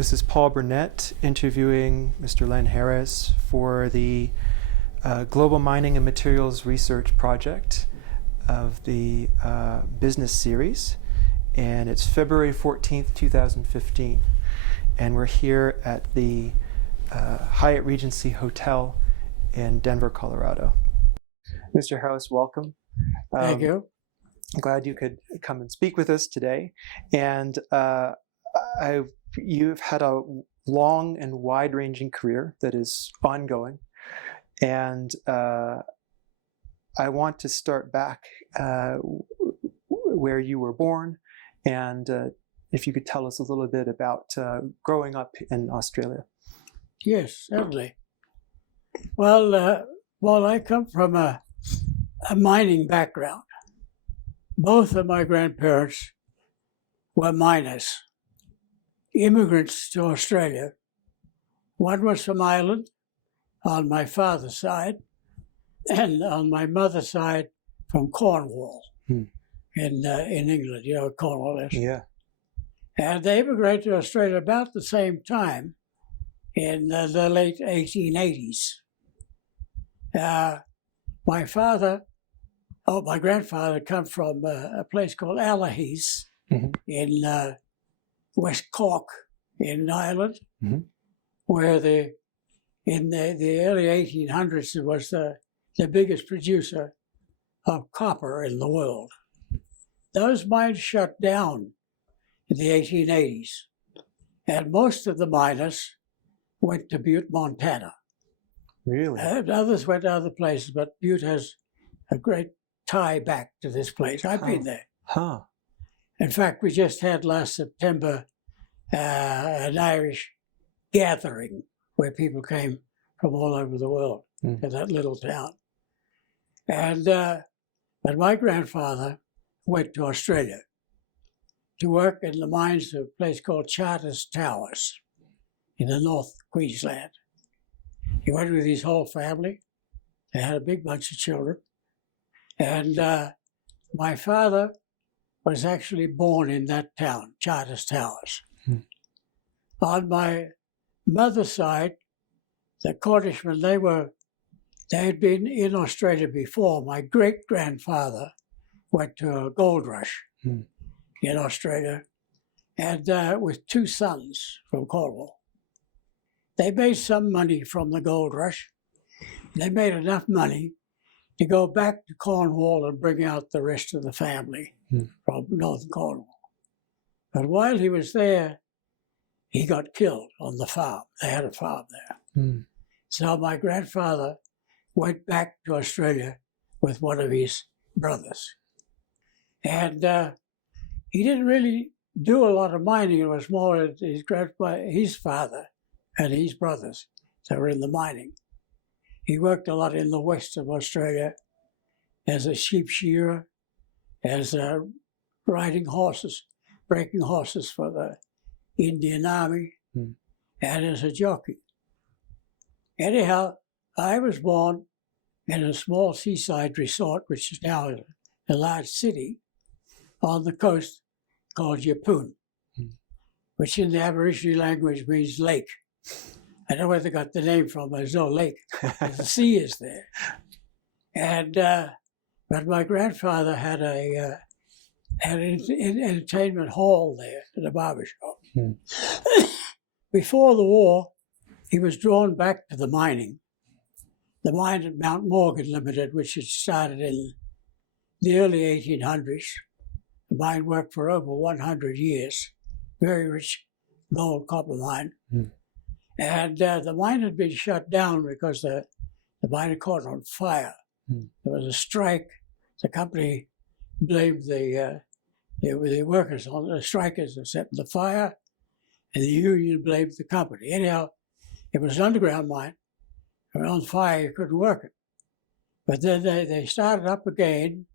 This is Paul Burnett interviewing Mr. Len Harris for the Global Mining and Materials Research Project of the Business Series. And it's February 14th, 2015. And we're here at the Hyatt Regency Hotel in Denver, Colorado. Mr. Harris, welcome. Thank you. I'm glad you could come and speak with us today. And you've had a long and wide-ranging career that is ongoing. And I want to start back where you were born, and if you could tell us a little bit about growing up in Australia. Yes, certainly. Well, I come from a mining background. Both of my grandparents were miners, immigrants to Australia. One was from Ireland on my father's side, and on my mother's side from Cornwall in England, you know what Cornwall is. Yeah. And they immigrated to Australia about the same time in the late 1880s. My grandfather come from a place called Allihies in West Cork in Ireland, where in the early 1800s it was the biggest producer of copper in the world. Those mines shut down in the 1880s, and most of the miners went to Butte, Montana. Really? Others went to other places, but Butte has a great tie back to this place. I've been there. Huh. In fact, we just had last September an Irish gathering where people came from all over the world to that little town. And but my grandfather went to Australia to work in the mines of a place called Charters Towers in the North Queensland. He went with his whole family. They had a big bunch of children. And my father was actually born in that town, Charters Towers. On my mother's side, the Cornishmen, they had been in Australia before. My great-grandfather went to a gold rush in Australia, and with two sons from Cornwall. They made some money from the gold rush. They made enough money to go back to Cornwall and bring out the rest of the family from northern Cornwall. But while he was there, he got killed on the farm. They had a farm there. So my grandfather went back to Australia with one of his brothers. And he didn't really do a lot of mining. It was more his father and his brothers that were in the mining. He worked a lot in the west of Australia as a sheep shearer, as riding horses, breaking horses for the Indian Army, and as a jockey. Anyhow, I was born in a small seaside resort, which is now a large city on the coast called Yeppoon, which in the Aboriginal language means lake. I don't know where they got the name from, but there's no lake. The sea is there. And but my grandfather had an entertainment hall there at a barbershop. Before the war, he was drawn back to the mining. The mine at Mount Morgan Limited, which had started in the early 1800s. The mine worked for over 100 years. Very rich gold copper mine. And the mine had been shut down because the mine had caught on fire. There was a strike. The company blamed the workers on the strikers for setting the fire, and the union blamed the company. Anyhow, it was an underground mine. It was on fire, you couldn't work it. But then they started up again,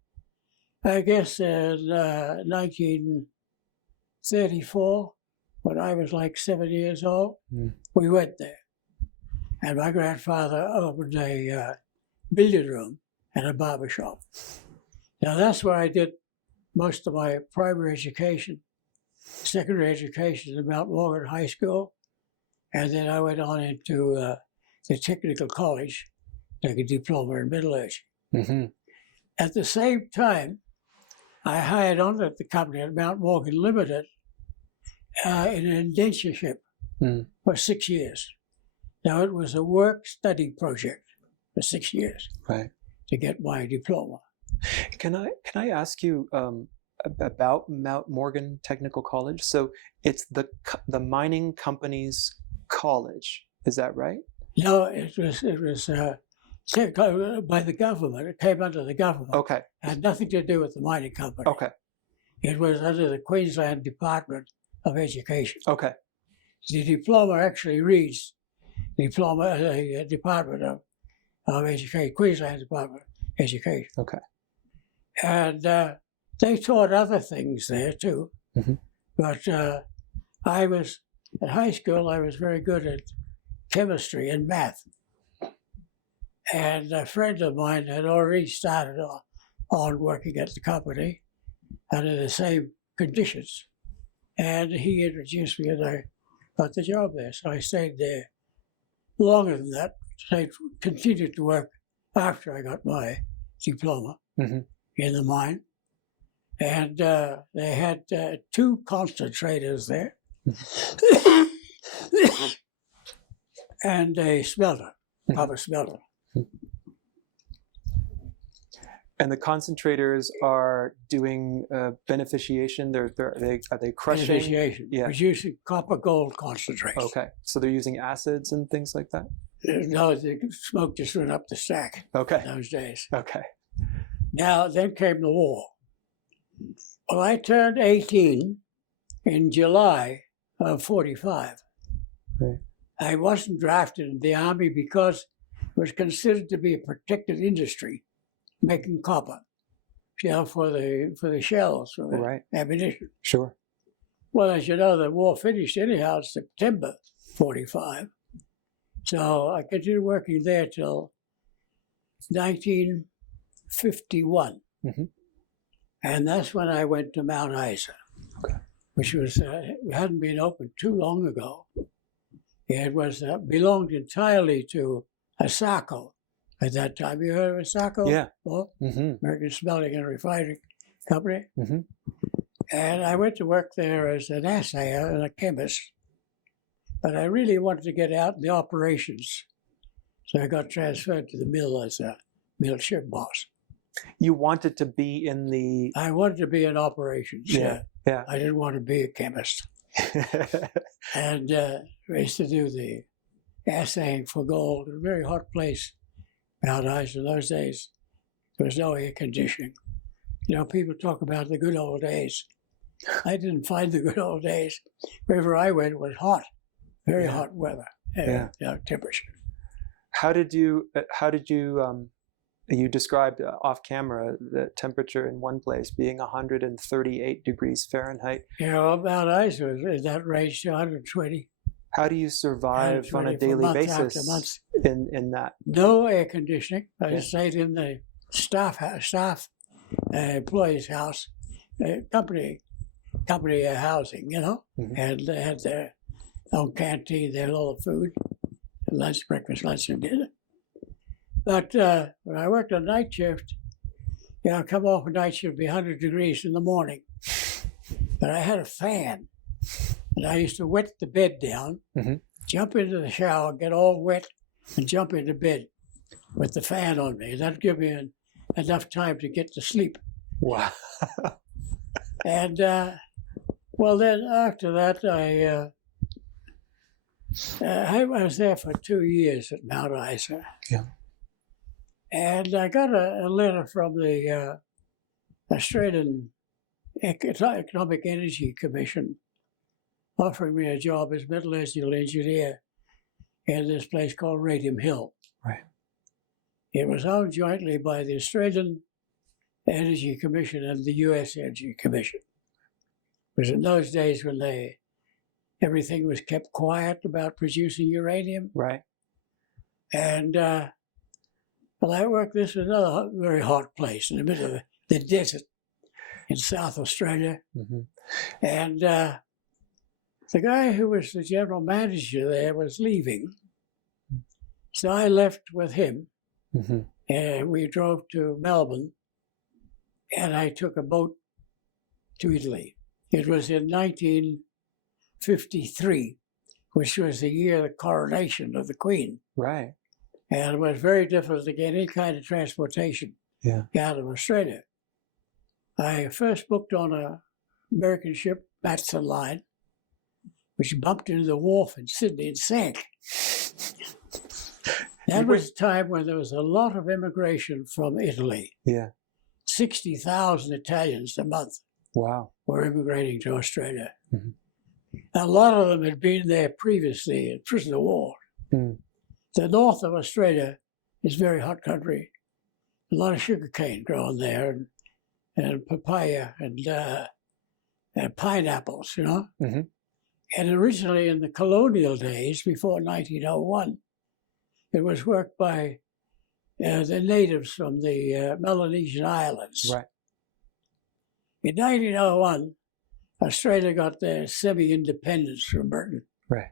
I guess in 1934, when I was like 7 years old. We went there. And my grandfather opened a billiard room and a barbershop. Now that's where I did most of my primary education. secondary education at Mount Morgan High School, and then I went on into the technical college, like a diploma in metallurgy. Mm-hmm. At the same time, I hired on at the company at Mount Morgan Limited in an indentureship for 6 years. Now, it was a work-study project for 6 years Right. to get my diploma. Can I ask you about Mount Morgan Technical College? So it's the mining company's college, is that right? No, it was by the government. It came under the government. Okay. It had nothing to do with the mining company. Okay. It was under the Queensland Department of Education. Okay. The diploma actually reads Department of Education, Queensland Department of Education. Okay. And they taught other things there too. Mm-hmm. But I was, at high school, I was very good at chemistry and math. And a friend of mine had already started on working at the company under the same conditions. And he introduced me and I got the job there. So I stayed there longer than that. I continued to work after I got my diploma in the mine. And they had 2 concentrators there and a smelter, copper smelter. And the concentrators are doing beneficiation. Are they crushing? Beneficiation, Yeah. producing copper gold concentrates. Okay. So they're using acids and things like that? No, the smoke just went up the stack Okay. in those days. Okay. Now, then came the war. Well, I turned 18 in July of 45. Right. I wasn't drafted in the Army because it was considered to be a protected industry, making copper, for the shells, for the Right. ammunition. Sure. Well, as you know, the war finished anyhow in September 45. So I continued working there till 1951. Mm-hmm. And that's when I went to Mount Isa, Okay. which was hadn't been opened too long ago. It was belonged entirely to ASACO at that time. You heard of ASACO? Yeah. Well, Mm-hmm. American Smelting and Refining Company. Mm-hmm. And I went to work there as an assayer and a chemist. But I really wanted to get out in the operations. So I got transferred to the mill as a mill shift boss. You wanted to be in the... I wanted to be in operations. Yeah. I didn't want to be a chemist. And we used to do the assaying for gold. A very hot place, Mount Isa. In those days, there was no air conditioning. You know, people talk about the good old days. I didn't find the good old days. Wherever I went, it was hot, very hot weather, temperature. How did you you described off camera the temperature in one place being 138 degrees Fahrenheit. You know, Mount Isa was in that range to 120. How do you survive on a daily basis in that? No air conditioning. I stayed in the staff employees' house, company housing, you know, and they had their own canteen, their little food, lunch, breakfast, lunch, and dinner. But when I worked on night shift, you know, come off a night shift, it'd be 100 degrees in the morning. But I had a fan, and I used to wet the bed down, jump into the shower, get all wet, and jump into bed with the fan on me. That'd give me enough time to get to sleep. Wow. And, well, then after that, I was there for 2 years at Mount Isa. Yeah. And I got a letter from the Australian Economic Energy Commission offering me a job as metallurgical engineer in this place called Radium Hill. Right. It was owned jointly by the Australian Energy Commission and the U.S. Energy Commission. It was in those days when everything was kept quiet about producing uranium. Right. And well, I worked this was another very hot place in the middle of the desert in South Australia. And the guy who was the general manager there was leaving. So I left with him, and we drove to Melbourne, and I took a boat to Italy. It was in 1953, which was the year of the coronation of the Queen. Right. And it was very difficult to get any kind of transportation out of Australia. I first booked on an American ship, Matson Line, which bumped into the wharf in Sydney and sank. That was a time when there was a lot of immigration from Italy. Yeah. 60,000 Italians a month. Wow. Were immigrating to Australia. A lot of them had been there previously in prisoner of war. The north of Australia is a very hot country. A lot of sugarcane growing there, and papaya and pineapples, you know. And originally in the colonial days, before 1901, it was worked by the natives from the Melanesian Islands. Right. In 1901, Australia got their semi-independence from Britain. Right.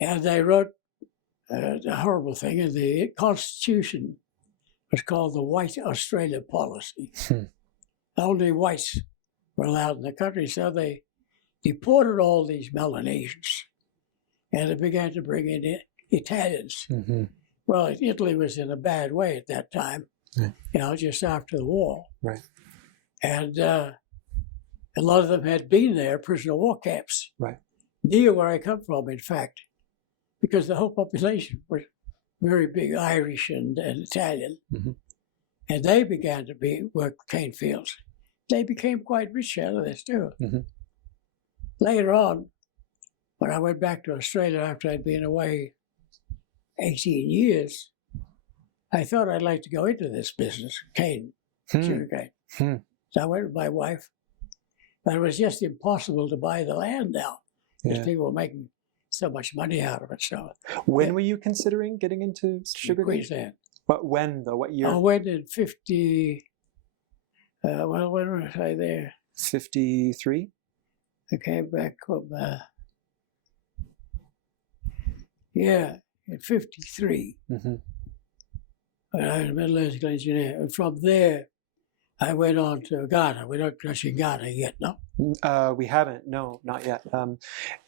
And they wrote a horrible thing, and the Constitution was called the White Australia Policy. Only whites were allowed in the country, so they deported all these Melanesians, and they began to bring in Italians. Well, Italy was in a bad way at that time, you know, just after the war. Right. And a lot of them had been there, prisoner of war camps. Right. Near where I come from, in fact, because the whole population was very big Irish and Italian. And they began to work cane fields. They became quite rich out of this, too. Later on, when I went back to Australia after I'd been away 18 years, I thought I'd like to go into this business, cane, sugar cane. So I went with my wife, but it was just impossible to buy the land now because people were making so much money out of it. So when were you considering getting into sugar cane? Queensland. But when though? What year? I went in 50. Well, when was I there? 53. I came back from in 53. When I was a metallurgical engineer, and from there I went on to Ghana. We're not touching Ghana yet, no? We haven't. No, not yet.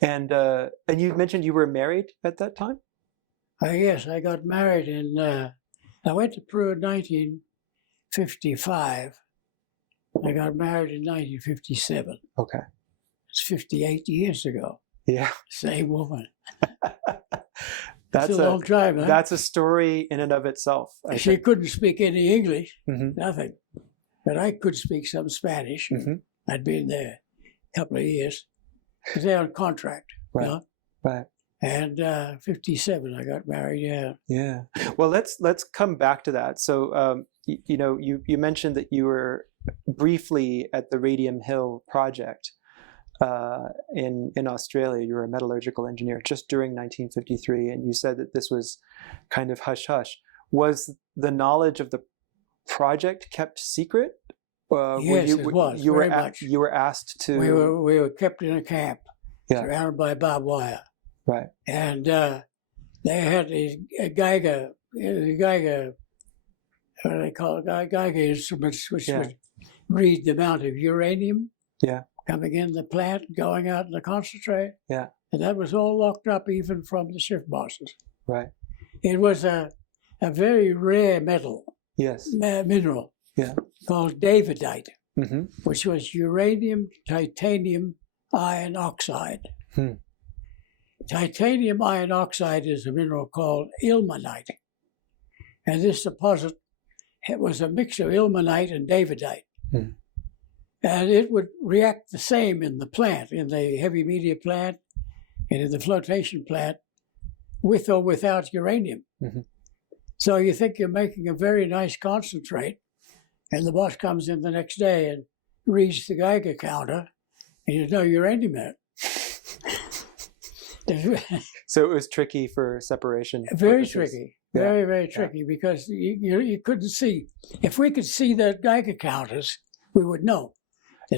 And you mentioned you were married at that time? Yes, I got married in. I went to Peru in 1955. I got married in 1957. Okay. It's 58 years ago. Yeah. Same woman. That's it's a long time, huh? That's a story in and of itself. She couldn't speak any English, nothing. But I could speak some Spanish. I'd been there a couple of years because they're on contract. Right. You know? Right. And 57, I got married. Yeah. Yeah. Well, let's come back to that. So, you mentioned that you were briefly at the Radium Hill project in Australia. You were a metallurgical engineer just during 1953, and you said that this was kind of hush hush. Was the knowledge of the project kept secret? Yes, it was. You very much. You were asked to. We were kept in a camp, surrounded by barbed wire. Right. And they had a Geiger, what do they call it? Geiger instruments, which would read the amount of uranium coming in the plant, going out in the concentrate. Yeah. And that was all locked up even from the shift bosses. Right. It was a very rare metal. Yes. Mineral. Yeah. Called davidite, which was uranium, titanium, iron oxide. Titanium iron oxide is a mineral called ilmenite. And this deposit, it was a mix of ilmenite and davidite. And it would react the same in the plant, in the heavy media plant and in the flotation plant, with or without uranium. So you think you're making a very nice concentrate, and the boss comes in the next day and reads the Geiger counter, and there's no uranium in it. So it was tricky for separation. Very purposes. tricky. Very, very tricky because you couldn't see. If we could see the Geiger counters, we would know.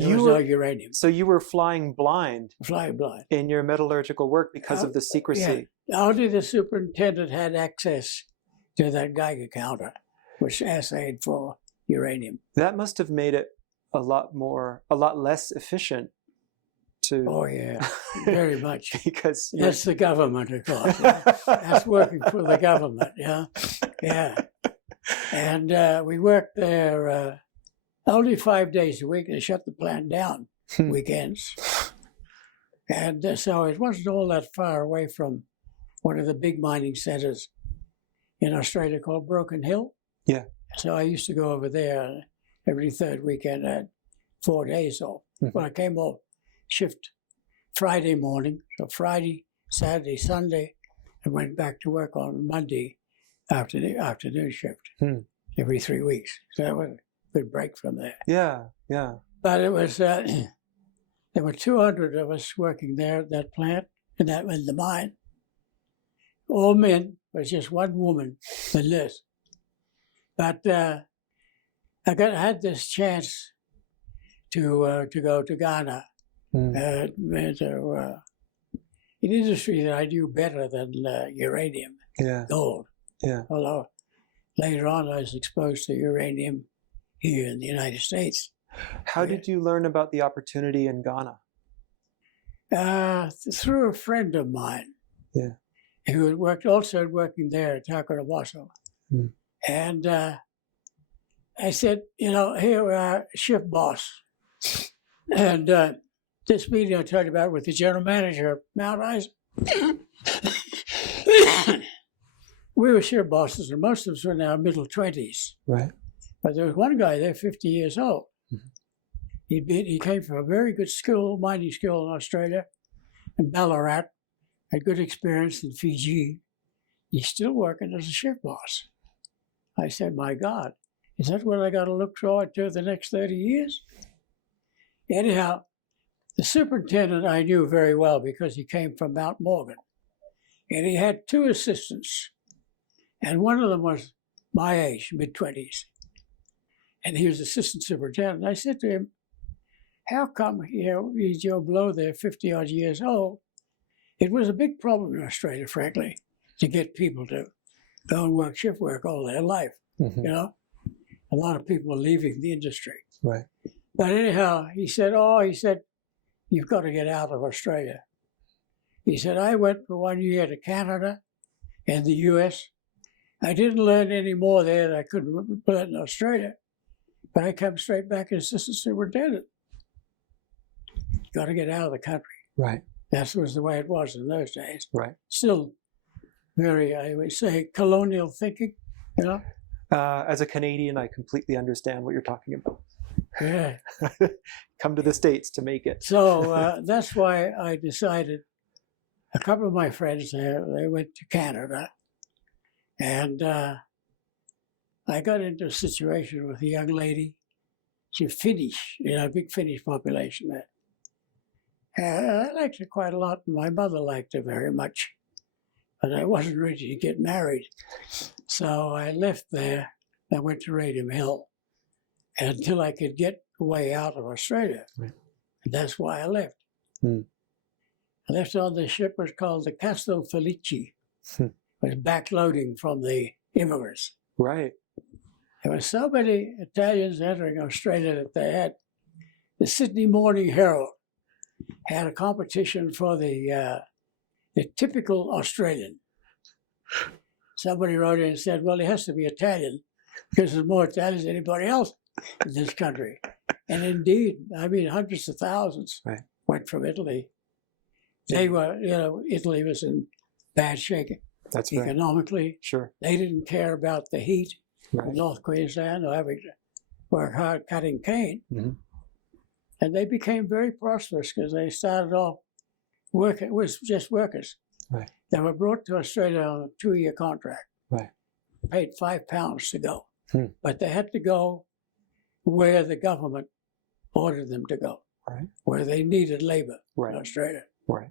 There was no uranium. So you were flying blind Flying blind. in your metallurgical work because of the secrecy. Yeah. Only the superintendent had access to that Geiger counter, which assayed for uranium. That must have made it a lot less efficient to. Oh yeah, very much. Because that's the government, of course. That's working for the government. Yeah, yeah. And we worked there only 5 days a week. They shut the plant down weekends, and so it wasn't all that far away from one of the big mining centers in Australia called Broken Hill. Yeah. So I used to go over there every third weekend. I had 4 days off. When I came off shift Friday morning, so Friday, Saturday, Sunday, and went back to work on Monday after the afternoon shift every 3 weeks. So that was a good break from there. Yeah, yeah. But it was there were 200 of us working there at that plant in the mine. All men, but just one woman, the nurse. But I had this chance to go to Ghana, an industry that I knew better than uranium, gold. Yeah. Although later on I was exposed to uranium here in the United States. How did you learn about the opportunity in Ghana? Through a friend of mine. Yeah. Who had working there at Takarawaso. And I said, here we are, shift boss. And this meeting I talked about with the general manager of Mount Isa. We were shift bosses, and most of us were in our middle 20s. Right. But there was one guy there, 50 years old. He came from a very good school, mining school in Australia, in Ballarat. Had good experience in Fiji. He's still working as a shift boss. I said, my God, is that what I got to look forward to the next 30 years? Anyhow, the superintendent I knew very well because he came from Mount Morgan. And he had 2 assistants. And one of them was my age, mid-20s. And he was assistant superintendent. I said to him, how come, he's Joe Blow there, 50-odd years old? It was a big problem in Australia, frankly, to get people to go and work shift work all their life. A lot of people are leaving the industry. Right. But anyhow, he said, you've got to get out of Australia. He said, I went for 1 year to Canada and the US. I didn't learn any more there than I could learn in Australia. But I come straight back as assistant superintendent. Got to get out of the country. Right. That was the way it was in those days. Right. Still very, I would say, colonial thinking, As a Canadian, I completely understand what you're talking about. Yeah. Come to the States to make it. So that's why I decided, a couple of my friends there, they went to Canada. And I got into a situation with a young lady. She's Finnish, big Finnish population there. I liked her quite a lot, and my mother liked her very much. But I wasn't ready to get married. So I left there. I went to Radium Hill until I could get away out of Australia. Right. And that's why I left. I left on the ship was called the Castel Felice. It was backloading from the immigrants. Right. There were so many Italians entering Australia that they had the Sydney Morning Herald had a competition for the typical Australian. Somebody wrote in and said, well, he has to be Italian because there's more Italians than anybody else in this country. And indeed, hundreds of thousands went from Italy. They were, Italy was in bad shape. That's economically. Right. Sure. They didn't care about the heat in North Queensland or having to work hard cutting cane. And they became very prosperous because they started off working, it was just workers. Right. They were brought to Australia on a 2-year contract. Right. Paid £5 to go. But they had to go where the government ordered them to go. Right. Where they needed labor in Australia. Right.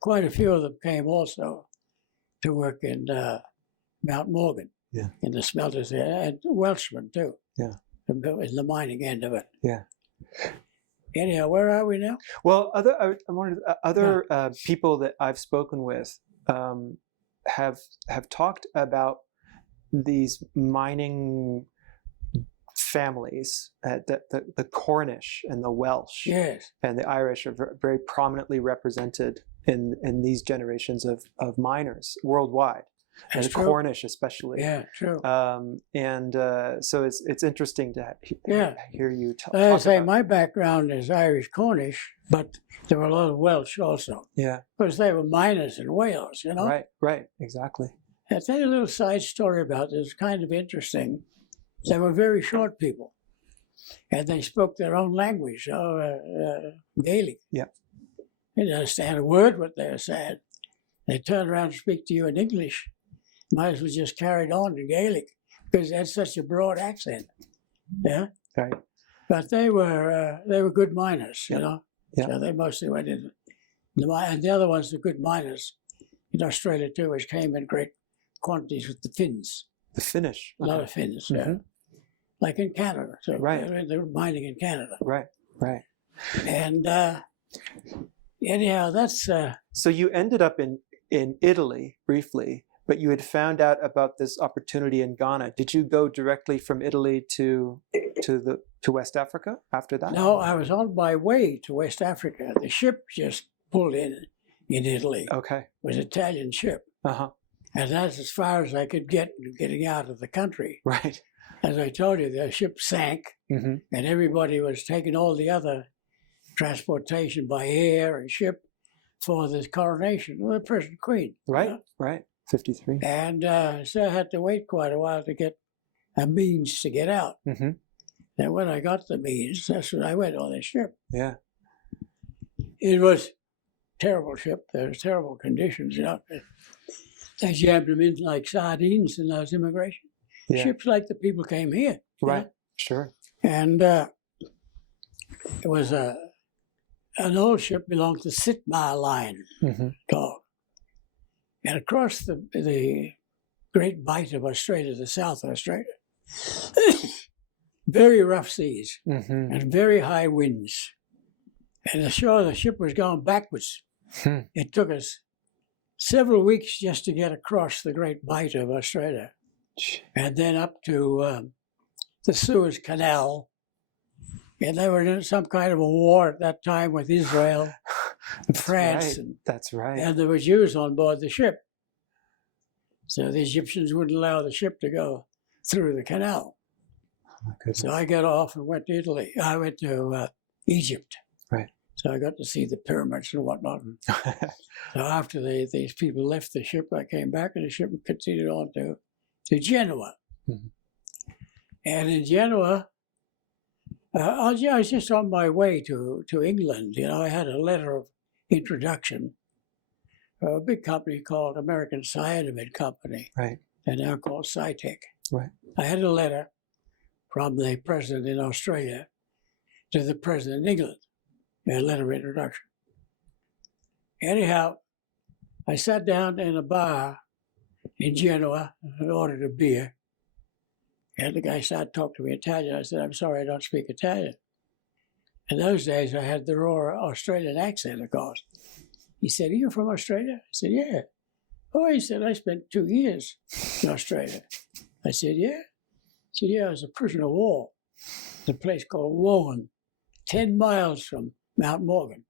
Quite a few of them came also to work in Mount Morgan. Yeah. In the smelters there, and Welshmen too. Yeah. In the mining end of it. Yeah. Anyhow, where are we now? Well, I wanted other people that I've spoken with have talked about these mining families, the Cornish and the Welsh, Yes. and the Irish are very prominently represented in these generations of miners worldwide, and That's the true. Cornish especially. Yeah, true. So it's interesting to hear you talk I say about. my background is Irish Cornish, but there were a lot of Welsh also, Yeah, because they were miners in Wales, you know. right, exactly. I'll tell you a little side story about this, kind of interesting. They were very short people, and they spoke their own language, Gaelic. Yeah. You didn't understand a word what they were saying. They turned around to speak to you in English. Might as well just carried on to Gaelic, because they had such a broad accent. Yeah. Right. But they were good miners, you know. Yeah. So they mostly went in the mine, and the other ones were good miners in Australia too, which came in great quantities with the Finns. The Finnish. A lot of Finns, yeah. Like in Canada. So Right. they were mining in Canada. Right. And anyhow, that's So you ended up in Italy briefly, but you had found out about this opportunity in Ghana. Did you go directly from Italy to West Africa after that? no, I was on my way to West Africa. The ship just pulled in Italy. Okay. It was an Italian ship. Uh-huh. And that's as far as I could get getting out of the country. Right. As I told you, the ship sank, and everybody was taking all the other transportation by air and ship for the coronation of the present queen. Right. You know? Right. 53. And so I had to wait quite a while to get a means to get out. Mm-hmm. And when I got the means, that's when I went on the ship. Yeah. It was a terrible ship. There was terrible conditions, you know. They jammed them in like sardines in those immigration ships, like the people came here. Right. Know? Sure. And it was an old ship belonged to Sitmar Line, dog. And across the Great Bight of Australia, the South Australia, very rough seas and very high winds. And the ship was going backwards. It took us several weeks just to get across the Great Bight of Australia, and then up to the Suez Canal. And they were in some kind of a war at that time with Israel and France. Right. That's right. And there were Jews on board the ship. So the Egyptians wouldn't allow the ship to go through the canal. Oh my goodness. So I got off and went to Italy. I went to Egypt. Right. So I got to see the pyramids and whatnot. So after these people left the ship, I came back and the ship continued on to Genoa. And in Genoa, I was just on my way to England. You know, I had a letter of introduction from a big company called American Cyanamid Company. Right. They're now called Cytec. Right. I had a letter from the president in Australia to the president in England, a letter of introduction. Anyhow, I sat down in a bar in Genoa and ordered a beer. And the guy started talking to me Italian. I said, "I'm sorry, I don't speak Italian." In those days, I had the raw Australian accent, of course. He said, "Are you from Australia?" I said, "Yeah." "Oh," he said, "I spent 2 years in Australia." I said, "Yeah?" He said, "Yeah, I was a prisoner of war in a place called Wogan, 10 miles from Mount Morgan."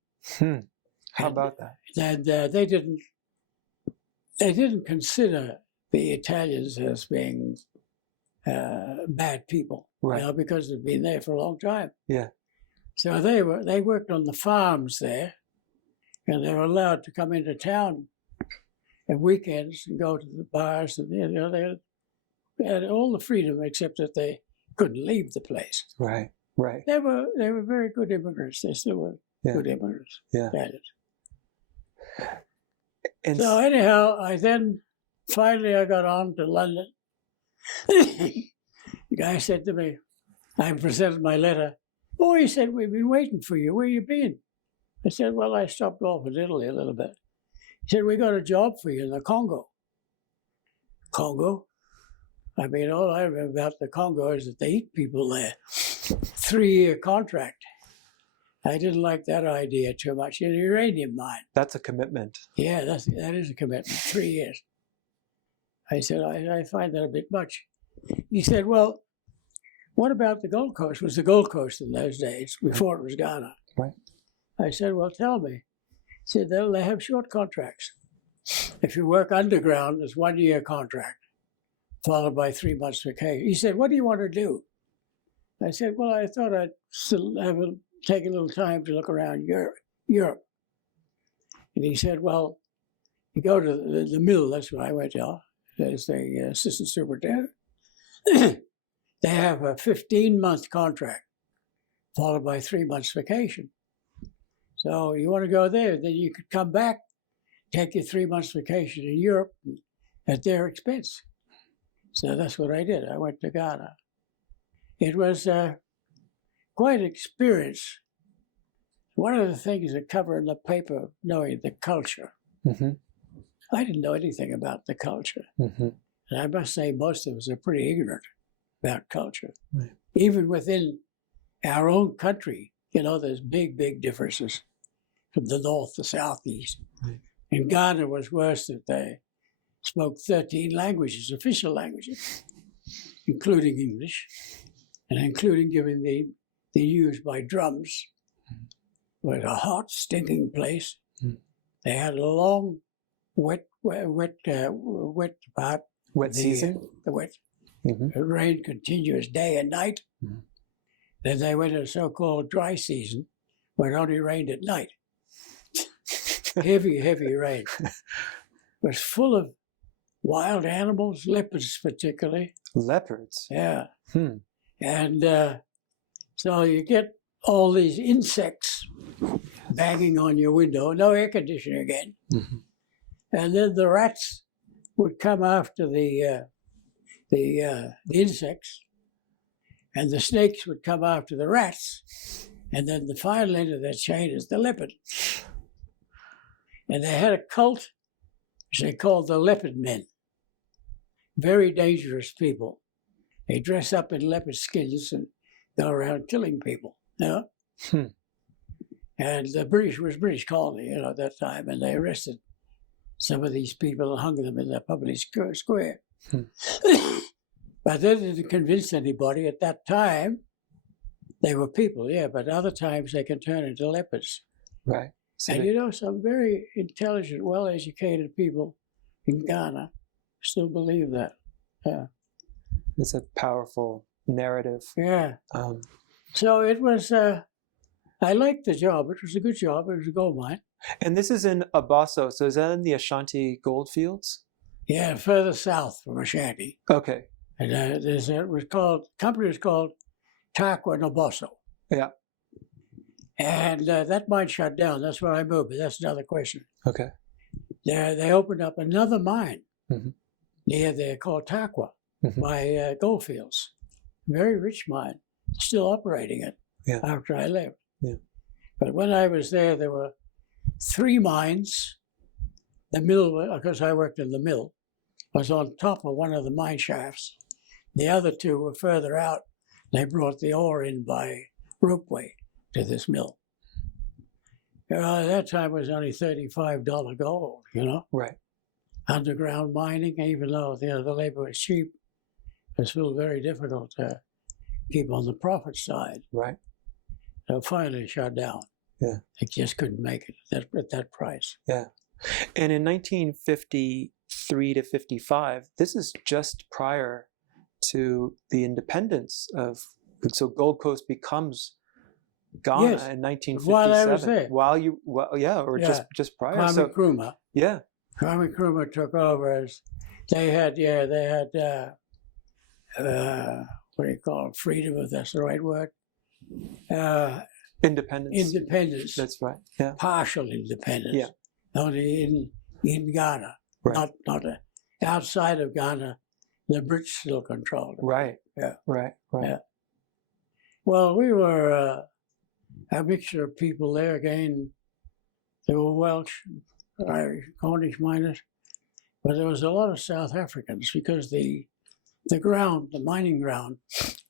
How about that? And they didn't consider the Italians as being bad people, Right. you know, because they'd been there for a long time. Yeah. So they worked on the farms there, and they were allowed to come into town at weekends and go to the bars, and you know, they had all the freedom except that they couldn't leave the place. Right. Right. They were very good immigrants. They still were good immigrants. Yeah. Italians. And So anyhow, I got on to London. The guy said to me, I presented my letter. "Oh," he said, "we've been waiting for you. Where you been?" I said, "Well, I stopped off in Italy a little bit." He said, "We got a job for you in the Congo." Congo? I mean, all I remember about the Congo is that they eat people there. 3-year contract. I didn't like that idea too much. An uranium mine. That's a commitment. Yeah, that is a commitment. 3 years. I said, I find that a bit much. He said, well, what about the Gold Coast? It was the Gold Coast in those days, before it was Ghana. Right. I said, well, tell me. He said, they have short contracts. If you work underground, it's 1 year contract, followed by 3 months vacation. He said, what do you want to do? I said, well, I thought I'd still take a little time to look around Europe. And he said, well, you go to the mill, that's what I went to, as the assistant superintendent. They have a 15-month contract, followed by 3 months vacation. So you want to go there, then you could come back, take your 3 months vacation in Europe at their expense. So that's what I did. I went to Ghana. It was quite an experience. One of the things that cover in the paper, knowing the culture. Mm-hmm. I didn't know anything about the culture. Mm-hmm. And I must say most of us are pretty ignorant about culture. Right. Even within our own country, there's big, big differences from the north to southeast. Right. In Ghana was worse that they spoke 13 languages, official languages, including English, and including giving the news by drums. It was a hot, stinking place. Mm. They had a long, wet part. Season? The wet. Mm-hmm. It rained continuous day and night. Mm-hmm. Then they went to a so-called dry season, where it only rained at night. Heavy, heavy rain. It was full of wild animals, leopards particularly. Leopards? Yeah. Hmm. And so you get all these insects banging on your window, no air conditioning again. Mm-hmm. And then the rats would come after the insects, and the snakes would come after the rats, and then the final end of that chain is the leopard. And they had a cult, which they called the leopard men. Very dangerous people. They dress up in leopard skins and go around killing people, Hmm. And the British was British colony, at that time, and they arrested some of these people and hung them in the public square. Hmm. But that didn't convince anybody at that time. They were people, yeah, but other times they can turn into leopards. Right. So And some very intelligent, well-educated people in Ghana still believe that. Yeah. it's a powerful narrative. Yeah. So it was, I liked the job. It was a good job. It was a gold mine. And this is in Abaso. So is that in the Ashanti gold fields? Yeah, further south from Ashanti. Okay. And company was called Takwa Noboso. Yeah. And that mine shut down. That's where I moved, but that's another question. Okay. They opened up another mine Mm-hmm. near there called Takwa Mm-hmm. by Goldfields. Very rich mine. Still operating it Yeah. after I left. Yeah. But when I was there were 3 mines. The mill, because I worked in the mill, was on top of one of the mine shafts. The other 2 were further out. They brought the ore in by ropeway to this mill. At that time, it was only $35 gold, Right. Underground mining, even though the labor was cheap, it was still very difficult to keep on the profit side. Right. So finally it shut down. Yeah. It just couldn't make it at that price. Yeah. And in 1953 to 55, this is just prior to the independence of, so Gold Coast becomes Ghana Yes, in 1957. while I was there. Just prior. Kwame So Nkrumah. yeah. Kwame Nkrumah took over as they had what do you call it? Freedom, if that's the right word. Independence. Independence. That's right. Yeah. Partial independence. Yeah. Only in Ghana. Right. Not outside of Ghana, the Brits still controlled it. Right. Yeah. Right. Right. Yeah. Well, we were a mixture of people there. Again, there were Welsh, Irish, Cornish miners, but there was a lot of South Africans because the mining ground,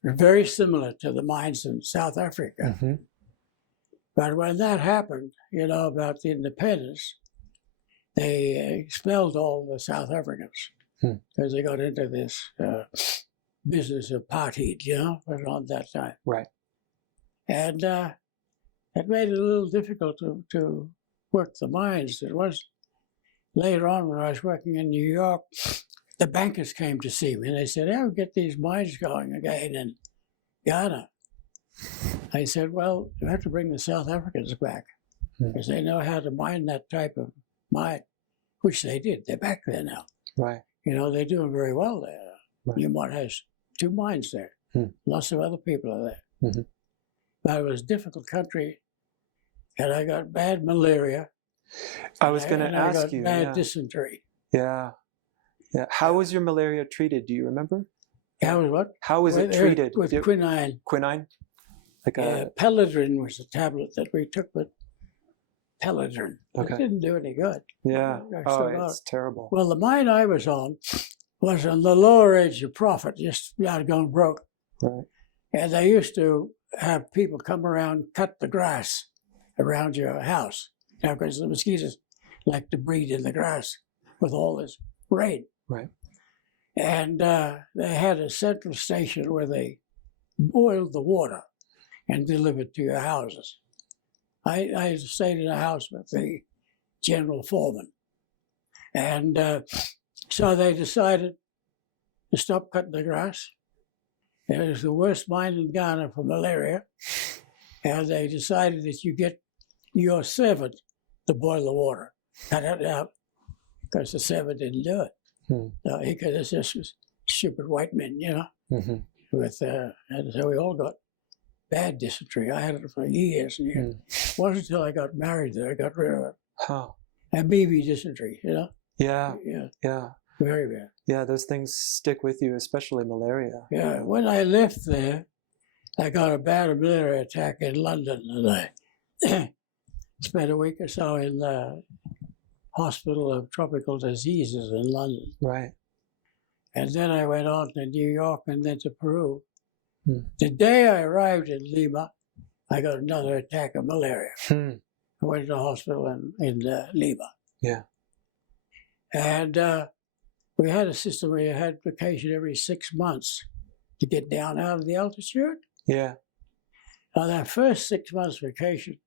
are very similar to the mines in South Africa. Mm-hmm. But when that happened, you know, about the independence, they expelled all the South Africans because they got into this business of apartheid, you know, around that time. Right. And it made it a little difficult to work the mines. It was later on when I was working in New York, the bankers came to see me and they said, "We'll get these mines going again in Ghana." I said, "Well, you have to bring the South Africans back because they know how to mine that type of mine," which they did. They're back there now. Right. You know, they're doing very well there. Right. Newmont has 2 mines there. Lots of other people are there. Mm-hmm. But it was a difficult country, and I got bad malaria. I was going to I ask got you. bad dysentery. Yeah. Yeah. How was your malaria treated? Do you remember? How was what? How was it treated? With quinine. Quinine? Like Peladrin was a tablet that we took with Peladrin. Okay. It didn't do any good. Yeah. Oh, it's terrible. Well, the mine I was on was on the lower edge of profit, just about going broke. Right. And they used to have people come around, cut the grass around your house. Now, because the mosquitoes like to breed in the grass with all this rain. Right. And they had a central station where they boiled the water and delivered to your houses. I stayed in a house with the general foreman. And so they decided to stop cutting the grass. It was the worst mine in Ghana for malaria. And they decided that you get your servant to boil the water. Cut it out because the servant didn't do it. No, because this was stupid white men, you know. Mm-hmm. And so we all got bad dysentery. I had it for years and years. It wasn't until I got married that I got rid of it. Huh. And BB dysentery, you know. Yeah. Yeah. Yeah. Very bad. Yeah, those things stick with you, especially malaria. Yeah. When I left there, I got a bad malaria attack in London, and I spent a week or so in the Hospital of Tropical Diseases in London. Right. And then I went on to New York and then to Peru. The day I arrived in Lima, I got another attack of malaria. I went to the hospital in Lima. Yeah. And we had a system where you had vacation every 6 months to get down out of the altitude. Yeah. Now, that first 6 months vacation,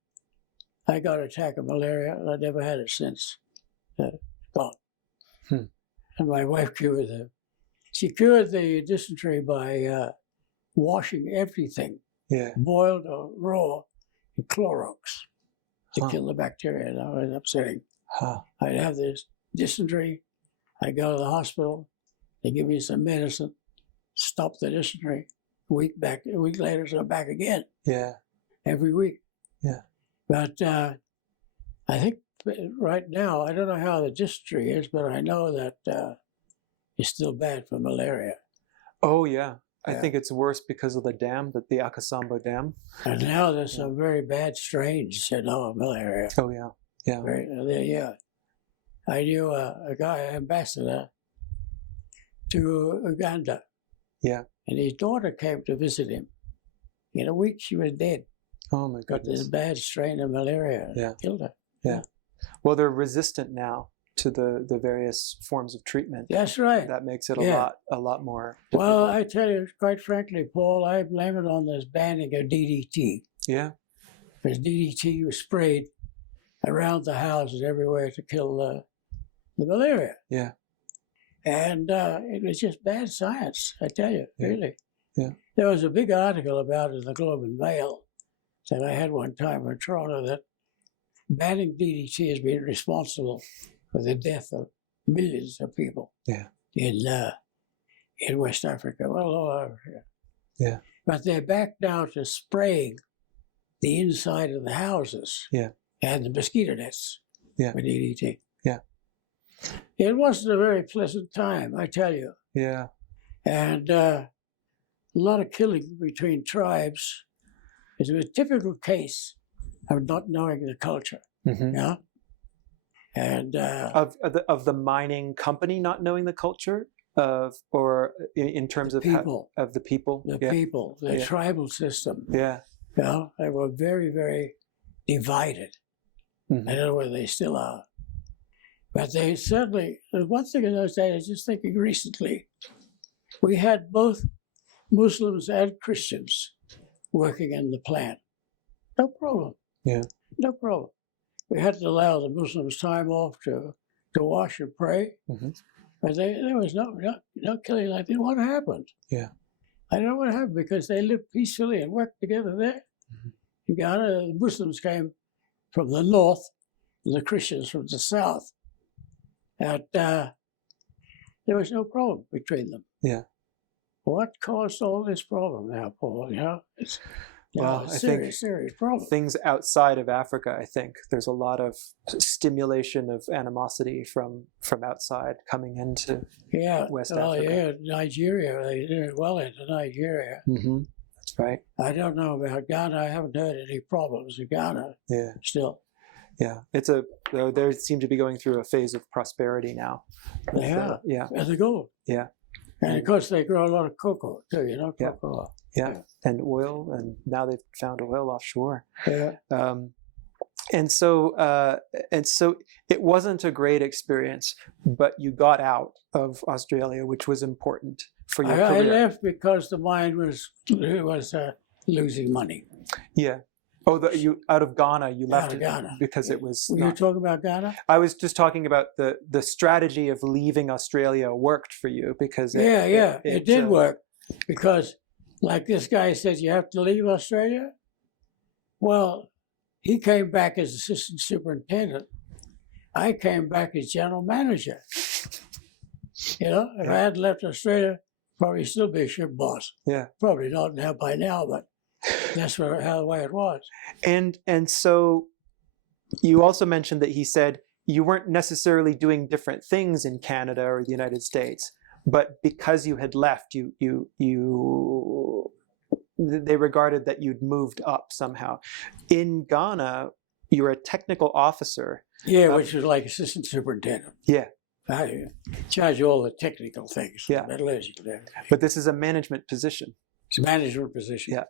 I got an attack of malaria, and I never had it since. Gone. And my wife cured it. She cured the dysentery by washing everything, boiled or raw, in Clorox to kill the bacteria. And I was upsetting. I'd have this dysentery. I'd go to the hospital. They give me some medicine, stop the dysentery. A week later, so I'm back again. Yeah. Every week. Yeah. But I think right now, I don't know how the dysentery is, but I know that it's still bad for malaria. Oh, yeah. I think it's worse because of the dam, the Akasambo Dam. And now there's some very bad strains, you know, of malaria. Oh, yeah. Yeah. Yeah. I knew a guy, ambassador to Uganda. Yeah. And his daughter came to visit him. In a week, she was dead. Oh, my Got goodness. this bad strain of malaria. Yeah. Killed her. Yeah. Well, they're resistant now to the various forms of treatment. That's right. That makes it a lot more difficult. Well, I tell you, quite frankly, Paul, I blame it on this banning of DDT. Yeah. Because DDT was sprayed around the houses everywhere to kill the malaria. Yeah. And it was just bad science, I tell you, really. Yeah. There was a big article about it in the Globe and Mail that I had one time in Toronto that banning DDT has been responsible for the death of millions of people in West Africa, well, all over Africa. Yeah. But they're back now to spraying the inside of the houses and the mosquito nets with DDT. Yeah. It wasn't a very pleasant time, I tell you. Yeah. And a lot of killing between tribes. It's a typical case of not knowing the culture. Mm-hmm. Yeah. And of the mining company not knowing the culture or in terms of people, the people, the people, the tribal system. Yeah. You know, they were very, very divided. Mhm. I don't know whether they still are. But they certainly, one thing in those days, I was just thinking recently, we had both Muslims and Christians working in the plant. No problem. Yeah. No problem. We had to allow the Muslims time off to wash and pray. Mhm. But there was no killing. I didn't know what happened. Yeah. I don't know what happened because they lived peacefully and worked together there. Mhm. In Ghana, the Muslims came from the north and the Christians from the south. And there was no problem between them. Yeah. What caused all this problem now, Paul? It's Well, a I serious problem. things outside of Africa, I think there's a lot of stimulation of animosity from outside coming into West Africa. Yeah, Nigeria. They did it well into Nigeria. Mm-hmm. That's right. I don't know about Ghana. I haven't heard any problems in Ghana. Yeah. Still. Yeah. They seem to be going through a phase of prosperity now. Yeah. Yeah. And the gold. Yeah. And of course, they grow a lot of cocoa too. Cocoa. Yeah. And oil, and now they've found oil offshore. Yeah. And so it wasn't a great experience, but you got out of Australia, which was important for your I career. left because the mine was losing money. Yeah. Oh, you out of Ghana, you left Out of it Ghana. because it was. Were you talking about Ghana? I was just talking about the strategy of leaving Australia worked for you because it did work, because like this guy said, you have to leave Australia. Well, he came back as assistant superintendent. I came back as general manager. If I had left Australia, probably still be a ship boss. Yeah. Probably not now by now, but that's how the way it was. And so you also mentioned that he said you weren't necessarily doing different things in Canada or the United States, but because you had left, they regarded that you'd moved up somehow. In Ghana, you were a technical officer. Yeah, which was like assistant superintendent. Yeah. I charge all the technical things. Yeah. Metallurgical. But this is a management position. It's a management position. Yeah.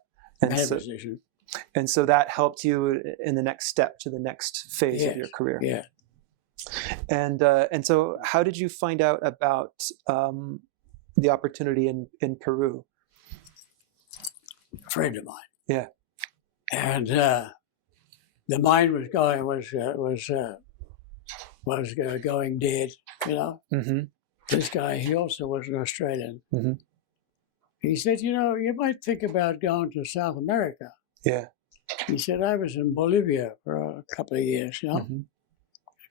And so that helped you in the next step to the next phase of your career. Yeah. And so how did you find out about the opportunity in Peru? A friend of mine. Yeah. And the mine was going dead. Mm-hmm. This guy, he also was an Australian. Mm-hmm. He said, you might think about going to South America. Yeah. He said, I was in Bolivia for a couple of years, Mm-hmm.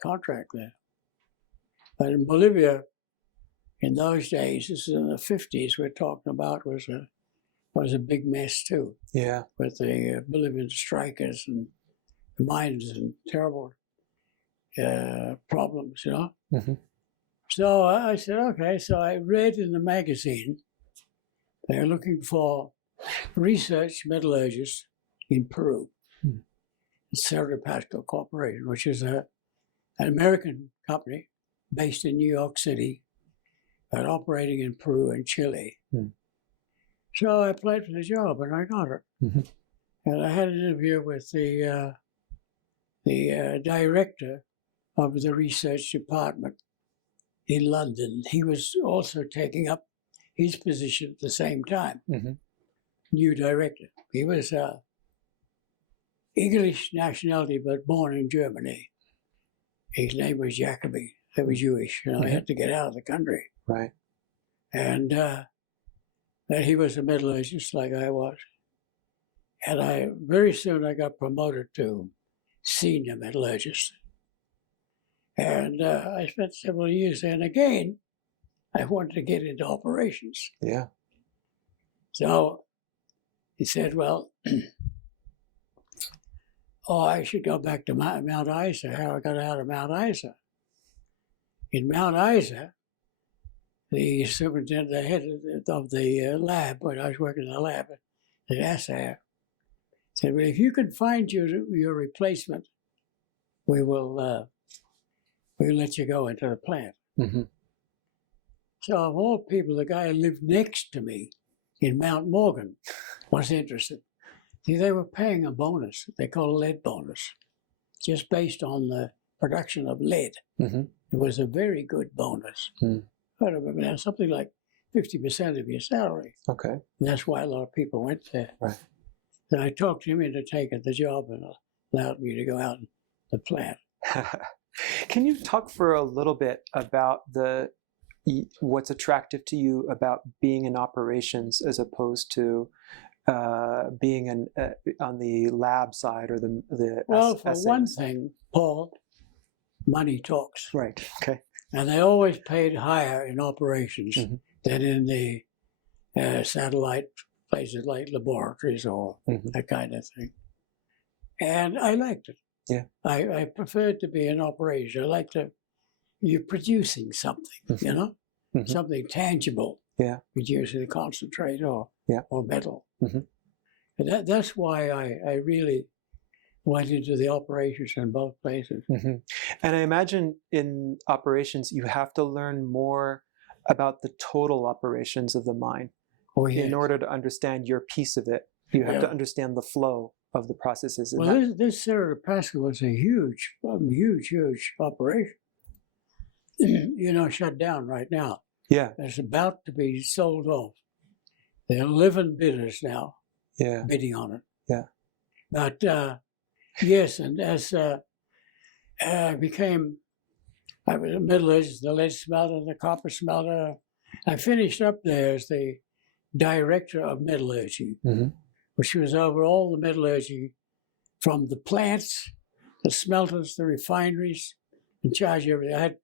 contract there. But in Bolivia, in those days, this is in the 50s we're talking about, was a big mess too. Yeah. With the Bolivian strikers and the mines and terrible problems, Mm-hmm. So I said, okay. So I read in the magazine, they're looking for research metallurgists in Peru. Hmm. Cerro Pasco Corporation, which is an American company based in New York City, but operating in Peru and Chile. Hmm. So I applied for the job and I got it. Mm-hmm. And I had an interview with the director of the research department in London. He was also taking up his position at the same time. Mm-hmm. New director. He was English nationality, but born in Germany. His name was Jacobi. He was Jewish. Mm-hmm. I had to get out of the country. Right. And that he was a metallurgist like I was. And very soon I got promoted to senior metallurgist. And I spent several years there. And again, I wanted to get into operations. Yeah. So he said, well, I should go back to Mount Isa, how I got out of Mount Isa. In Mount Isa, the superintendent, the head of the lab, when I was working in the lab, the assayer, said, well, if you can find your replacement, we'll let you go into the plant. Mm-hmm. So of all people, the guy who lived next to me in Mount Morgan was interested. See, they were paying a bonus. They call a lead bonus, just based on the production of lead. Mm-hmm. It was a very good bonus. Mm. I remember now, something like 50% of your salary. Okay. And that's why a lot of people went there. Right. And I talked him into taking the job and allowed me to go out in the plant. Can you talk for a little bit about what's attractive to you about being in operations as opposed to being on the lab side or the Well, for one side? thing, Paul, money talks. Right. Okay. And they always paid higher in operations Mm-hmm. than in the satellite places like laboratories or Mm-hmm. that kind of thing. And I liked it. Yeah. I preferred to be in operation. I like you're producing something, Mm-hmm. you know, Mm-hmm. something tangible. Yeah. Producing a concentrate or metal. Mm-hmm. And that's why I really went into the operations in both places. Mm-hmm. And I imagine in operations, you have to learn more about the total operations of the mine. Oh, yes. In order to understand your piece of it, you have to Yeah. understand the flow of the processes. And Well, this Cerro de Pasco was a huge operation. Shut down right now. yeah, It's about to be sold off. There are 11 bidders now yeah, bidding on it. Yeah. But yes, and as I was a metallurgist, the lead smelter, the copper smelter. I finished up there as the director of metallurgy, mm-hmm. which was over all the metallurgy from the plants, the smelters, the refineries, in charge of everything. I had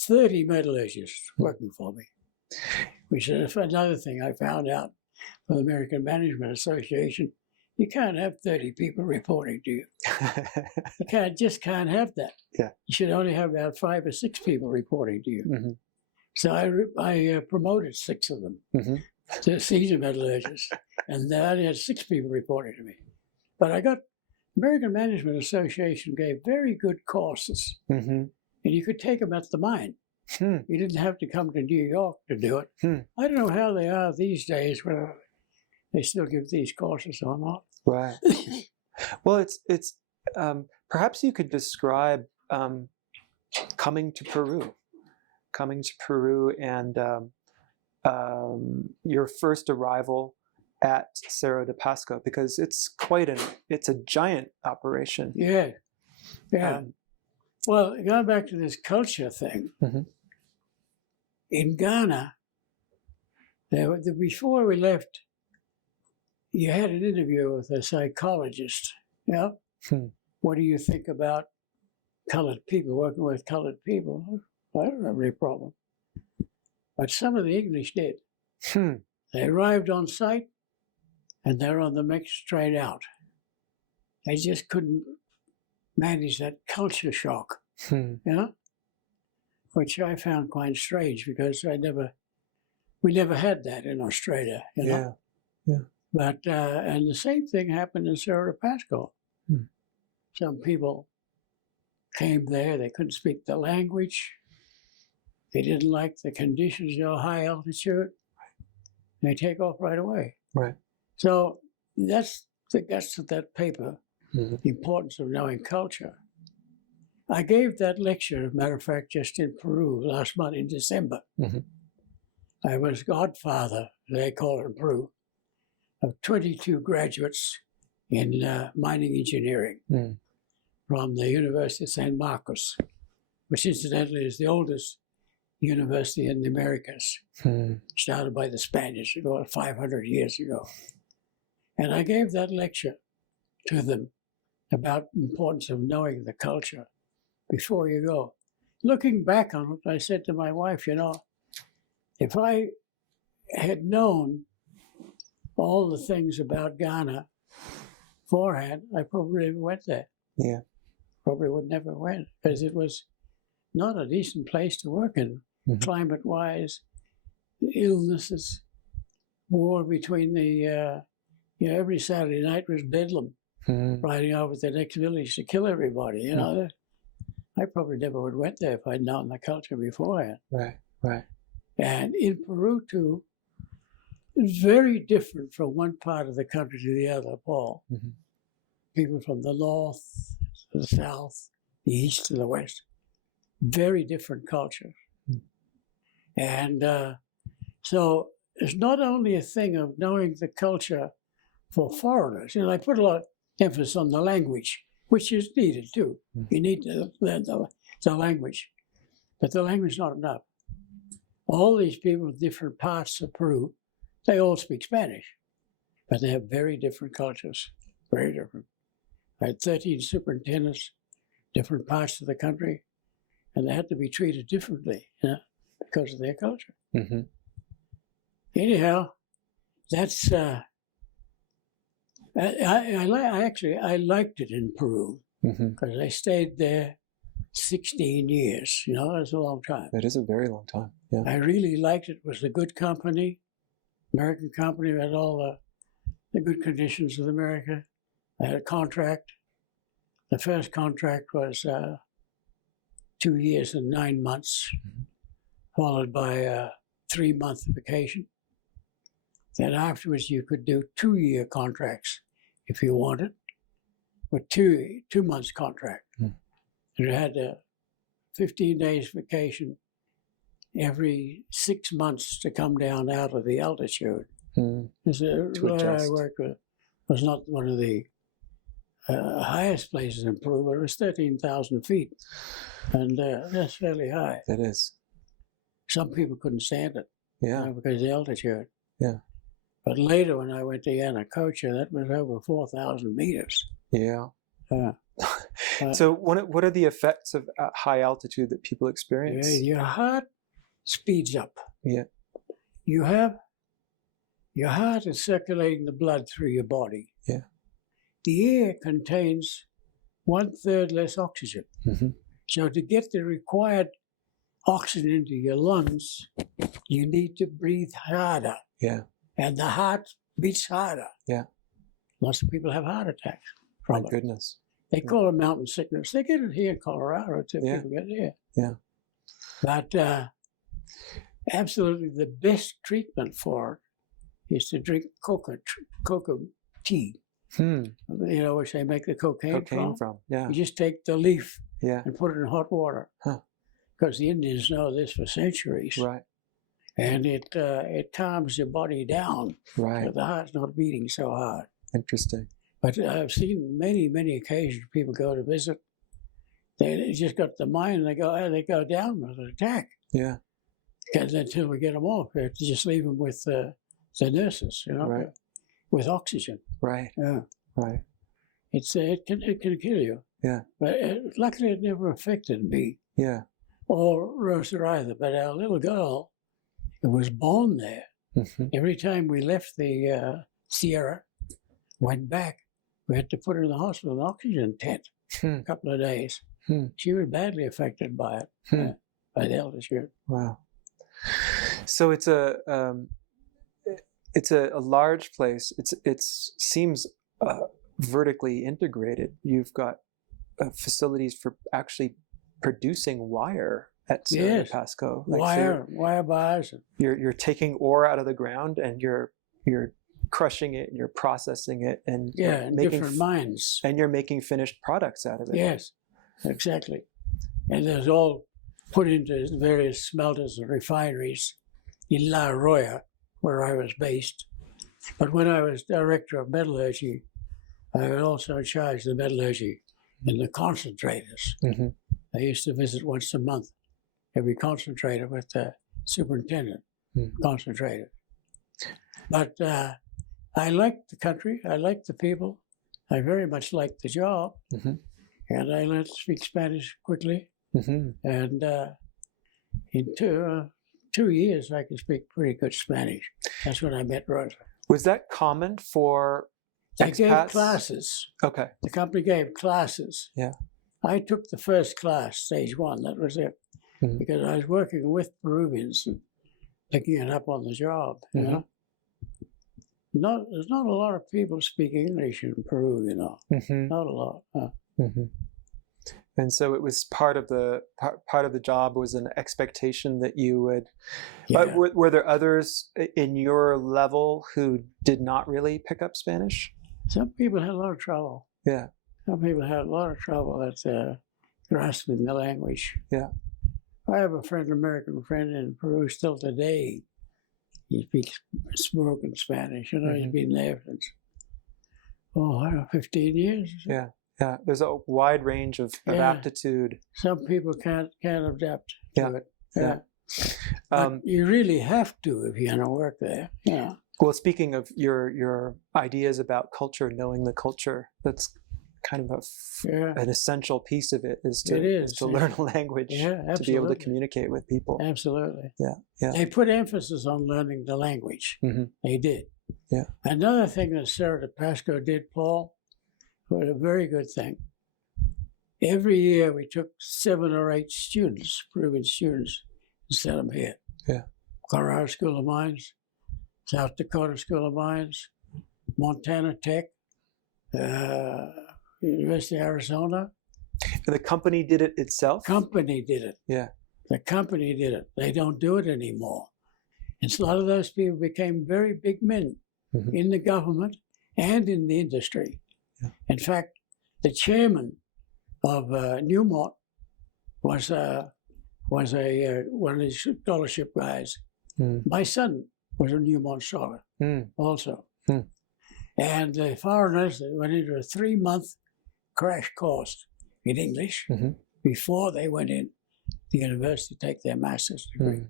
30 metallurgists working for me, which is another thing I found out from the American Management Association. You can't have 30 people reporting to you. You just can't have that. Yeah. You should only have about 5 or 6 people reporting to you. Mm-hmm. So I promoted 6 of them Mm-hmm. to senior metallurgists, and then I had 6 people reporting to me. But I got American Management Association gave very good courses, Mm-hmm. and you could take them at the mine. Hmm. You didn't have to come to New York to do it. Hmm. I don't know how they are these days, whether they still give these courses or not. Right. Well, it's perhaps you could describe coming to Peru, and your first arrival at Cerro de Pasco, because it's a giant operation. Yeah, yeah. Well, going back to this culture thing, Mhm. in Ghana, before we left, you had an interview with a psychologist. Yeah. Hmm. What do you think about colored people, working with colored people? I don't have any problem. But some of the English did. Hmm. They arrived on site and they're on the next train out. They just couldn't manage that culture shock, Hmm. you know, which I found quite strange because we never had that in Australia, you know. Yeah. But, and the same thing happened in Cerro de Pasco. Hmm. Some people came there, they couldn't speak the language. They didn't like the conditions, high altitude. They take off right away. Right. So that's the guts of that paper, Mm-hmm. the importance of knowing culture. I gave that lecture, as a matter of fact, just in Peru last month in December. Mm-hmm. I was godfather, they call it in Peru, of 22 graduates in mining engineering from the University of San Marcos, which incidentally is the oldest university in the Americas, started by the Spaniards about 500 years ago. And I gave that lecture to them about the importance of knowing the culture before you go. Looking back on it, I said to my wife, if I had known all the things about Ghana beforehand, I probably never went there. Yeah. Probably would never went, because it was not a decent place to work in, climate-wise, illnesses, war between the, every Saturday night was bedlam, riding over to the next village to kill everybody, I probably never would have went there if I'd known the culture beforehand. Right. And in Peru, too, It's very different from one part of the country to the other, Paul. Mm-hmm. People from the north to the south, the east to the west, very different cultures. Mm-hmm. And so it's not only a thing of knowing the culture for foreigners. You know, I put a lot of emphasis on the language, which is needed too. Mm-hmm. You need to learn the language, but the language is not enough. All these people in different parts of Peru, they all speak Spanish, but they have very different cultures, very different. I had 13 superintendents, different parts of the country, and they had to be treated differently, you know, because of their culture. Mm-hmm. Anyhow, that's, I liked it in Peru, because I stayed there 16 years, you know, that's a long time. It is a very long time, yeah. I really liked it. It was a good company, American company, had all the good conditions of America. I had a contract. The first contract was 2 years and 9 months, followed by a 3-month vacation. Then afterwards, you could do 2-year contracts if you wanted, with 2 months contract. Mm. And you had 15 days vacation every 6 months to come down out of the altitude. Mm. Where I worked with was not one of the highest places in Peru, but it was 13,000 feet. And that's fairly high. That is. Some people couldn't stand it, yeah, you know, because of the altitude. Yeah. But later, when I went to Yanacocha, that was over 4,000 meters. Yeah. So what are the effects of high altitude that people experience? Your heart speeds up. Yeah. Your heart is circulating the blood through your body. Yeah. The air contains 1/3 less oxygen. Mm-hmm. So to get the required oxygen into your lungs, you need to breathe harder. Yeah. And the heart beats harder. Yeah. Lots of people have heart attacks My from it. goodness. They call it mountain sickness. They get it here in Colorado too. Yeah. People get it here. Yeah. But absolutely the best treatment for it is to drink coca tea. You know, which they make the cocaine from. Yeah. You just take the leaf, yeah, and put it in hot water. Because the Indians know this for centuries. Right. And it calms your body down. Right. So the heart's not beating so hard. Interesting. But I've seen many occasions people go to visit. They just got the mind, they go down with an attack. Yeah. And until we get them off, we have to just leave them with the nurses, you know, right, with oxygen. Right. Yeah. Right. It can kill you. Yeah. But luckily, it never affected me. Yeah. Or Rosa either. But our little girl, who was born there, every time we left the Sierra, went back, we had to put her in the hospital in an oxygen tent a couple of days. She was badly affected by it, by the altitude. Wow. So it's a large place. It seems vertically integrated. You've got facilities for actually producing wire at Cerro de Pasco. Like wire bars. You're taking ore out of the ground and you're crushing it and you're processing it and making different mines. And you're making finished products out of it. Yes, exactly. And there's all put into various smelters and refineries in La Arroya, where I was based. But when I was director of metallurgy, I was also in charge of the metallurgy in the concentrators. I used to visit once a month, every concentrator with the superintendent, concentrator. But I liked the country, I liked the people, I very much liked the job, and I learned to speak Spanish quickly. And in 2 years, I could speak pretty good Spanish. That's when I met Rosa. Was that common for expats? They gave classes. Okay. The company gave classes. Yeah. I took the first class, stage 1. That was it. Because I was working with Peruvians and picking it up on the job. You know? There's not a lot of people speak English in Peru, you know. Not a lot. And so it was part of the job was an expectation that you would. Yeah. But were there others in your level who did not really pick up Spanish? Some people had a lot of trouble. Yeah. Some people had a lot of trouble at grasping the language. Yeah. I have a friend, American friend in Peru still today. He speaks broken Spanish. You know, he's been there since, I don't know, 15 years. Yeah. Yeah. There's a wide range of aptitude. Some people can't adapt to it. Yeah. But you really have to if you're going to work there. Yeah. Well, speaking of your ideas about culture, knowing the culture, that's kind of an essential piece of it is to learn a language, to be able to communicate with people. Absolutely. Yeah, yeah. They put emphasis on learning the language. Mm-hmm. They did. Yeah. Another thing that Cerro de Pasco did, Paul, was a very good thing. Every year we took 7 or 8 students, Peruvian students, and sent them here. Yeah. Colorado School of Mines, South Dakota School of Mines, Montana Tech, University of Arizona. And the company did it itself? Company did it. Yeah. The company did it. They don't do it anymore. And so a lot of those people became very big men in the government and in the industry. Yeah. In fact, the chairman of Newmont was one of these scholarship guys. My son was a Newmont scholar also. And the foreigners went into a 3-month crash course in English before they went in to university to take their master's degree.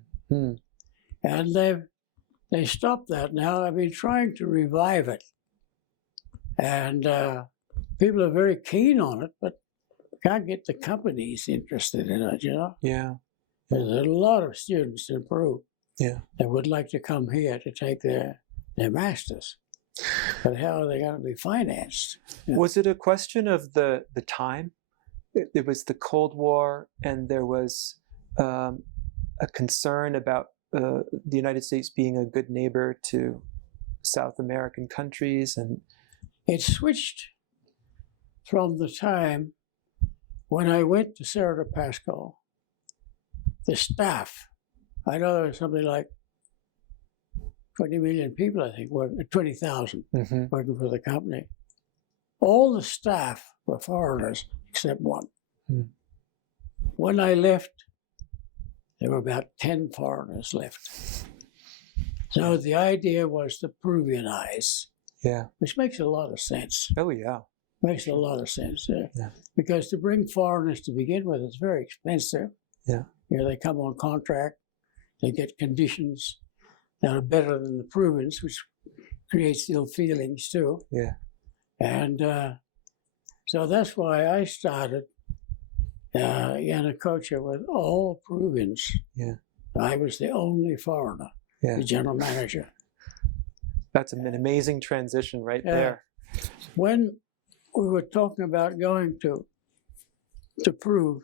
And they stopped that now. I've been trying to revive it. And people are very keen on it, but can't get the companies interested in it, you know? Yeah. There's a lot of students in Peru that would like to come here to take their masters. But how are they going to be financed? Yeah. Was it a question of the time? It was the Cold War, and there was a concern about the United States being a good neighbor to South American countries, and it switched from the time when I went to Cerro de Pasco. The staff, I know there was something like 20 million people, I think, 20,000 working for the company. All the staff were foreigners except one. When I left, there were about 10 foreigners left. So the idea was to Peruvianize, which makes a lot of sense. Oh, yeah. Makes a lot of sense. Because to bring foreigners to begin with is very expensive. Yeah. You know, they come on contract, they get conditions that are better than the Peruvians, which creates ill feelings too. Yeah. And so that's why I started Yanacocha with all Peruvians. Yeah. I was the only foreigner, the general manager. That's an amazing transition right there. When we were talking about going to Peru,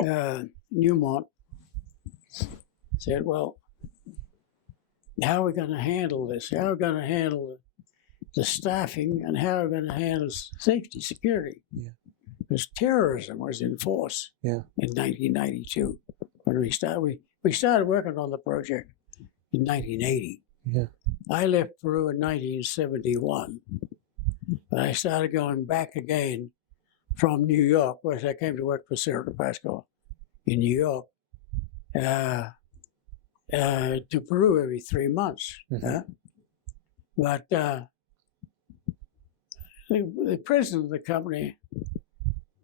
Newmont said, well, how are we going to handle this? How are we going to handle the staffing, and how are we going to handle safety, security? Yeah. Because terrorism was in force in 1992 when we started. We started working on the project in 1980. Yeah. I left Peru in 1971, but I started going back again from New York, where I came to work for Cerro de Pasco in New York, to Peru every 3 months. But the president of the company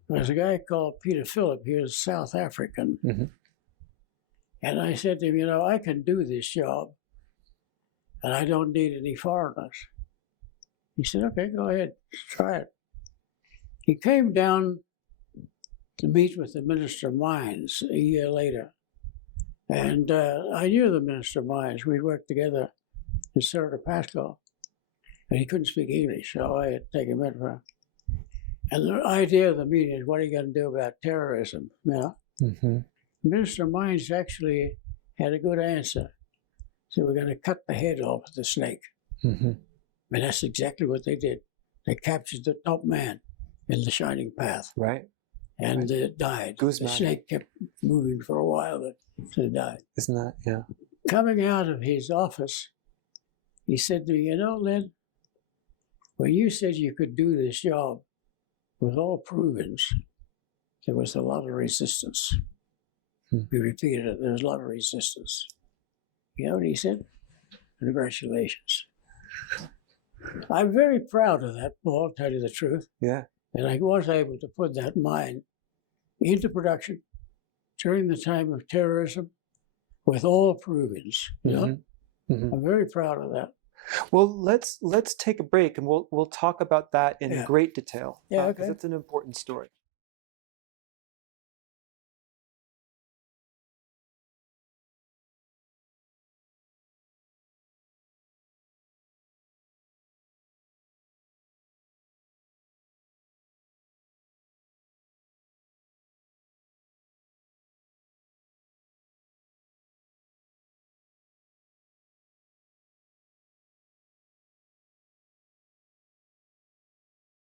was a guy called Peter Phillip. He was South African. And I said to him, you know, I can do this job, and I don't need any foreigners. He said, okay, go ahead, try it. He came down to meet with the Minister of Mines a year later. And I knew the Minister of Mines. We'd worked together in Cerro de Pasco. And he couldn't speak English, so I had to take him in for. And the idea of the meeting is, what are you going to do about terrorism? You know? The Minister of Mines actually had a good answer. So we're going to cut the head off of the snake. And that's exactly what they did. They captured the top man in the Shining Path. Right. and it died. Guzman. The snake kept moving for a while, but it died. Isn't that, yeah. Coming out of his office, he said to me, you know, Len, when you said you could do this job with all provens, there was a lot of resistance. We repeated it, there was a lot of resistance. You know what he said? Congratulations. I'm very proud of that, Paul, to tell you the truth. Yeah. And I was able to put that mine into production during the time of terrorism with all provens. You know? I'm very proud of that. Well, let's take a break and we'll talk about that in great detail. Yeah, okay. Because that's an important story.